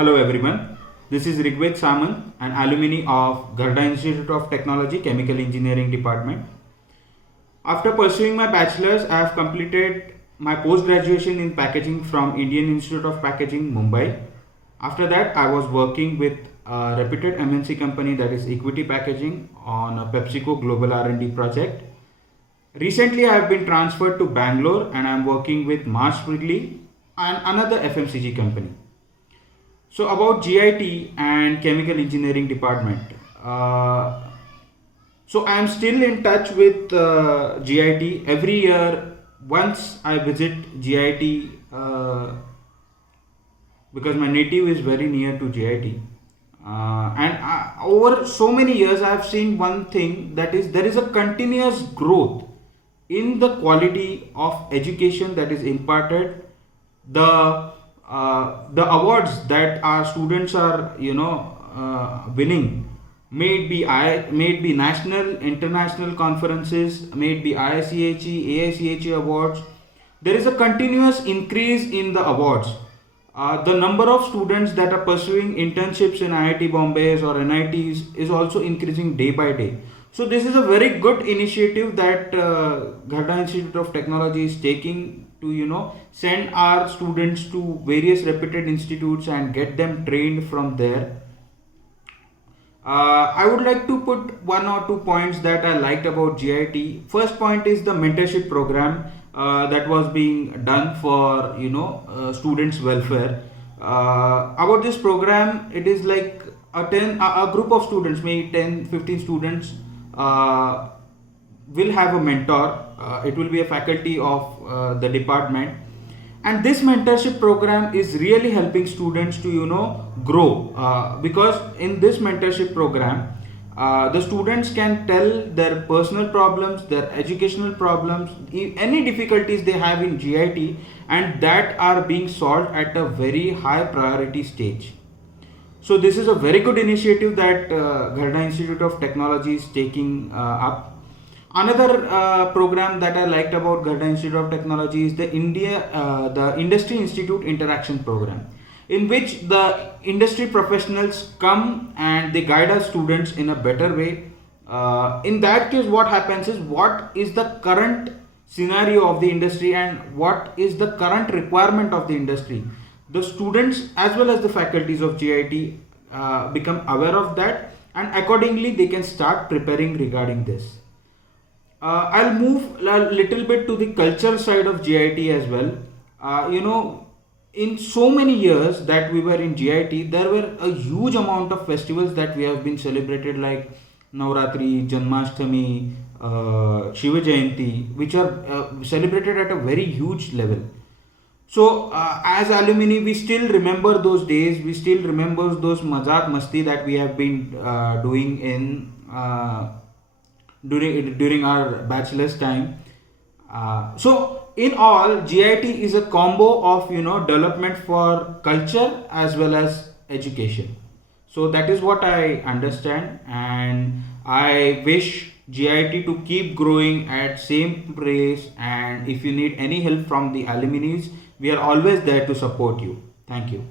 Hello everyone, this is Rigved Samant, an alumni of Gharda Institute of Technology, Chemical Engineering Department. After pursuing my bachelor's, I have completed my post-graduation in packaging from Indian Institute of Packaging, Mumbai. After that, I was working with a reputed MNC company, that is Equity Packaging, on a PepsiCo Global R&D project. Recently, I have been transferred to Bangalore and I am working with Mars Wrigley and another FMCG company. So about GIT and Chemical Engineering Department. So I am still in touch with GIT. Every year, once I visit GIT because my native is very near to GIT. Over so many years, I have seen one thing, that is there is a continuous growth in the quality of education that is imparted. The awards that our students are winning, may it be national, international conferences, may it be IICHE, AICHE awards. There is a continuous increase in the awards. The number of students that are pursuing internships in IIT Bombay or NITs is also increasing day by day. So this is a very good initiative that Gharda Institute of Technology is taking to send our students to various reputed institutes and get them trained from there. I would like to put one or two points that I liked about GIT. First point is the mentorship program that was being done for students' welfare. About this program, it is like a group of students, maybe 10-15 students will have a mentor. It will be a faculty of the department, and this mentorship program is really helping students to grow, because in this mentorship program the students can tell their personal problems, their educational problems, any difficulties they have in GIT, and that are being solved at a very high priority stage. So this is a very good initiative that Gharda Institute of Technology is taking up. Another program that I liked about Gharda Institute of Technology is the Industry Institute Interaction Program, in which the industry professionals come and they guide our students in a better way. In that case, what happens is, what is the current scenario of the industry and what is the current requirement of the industry. The students as well as the faculties of GIT become aware of that, and accordingly they can start preparing regarding this. I'll move a little bit to the culture side of GIT as well. In so many years that we were in GIT, there were a huge amount of festivals that we have been celebrated, like Navratri, Janmashtami, Shiva Jayanti, which are celebrated at a very huge level. So as alumni, we still remember those days. We still remember those mazak masti that we have been doing in during our bachelor's time. So in all, GIT is a combo of development for culture as well as education. So that is what I understand, and I wish GIT to keep growing at same pace. And if you need any help from the alumni, we are always there to support you. Thank you.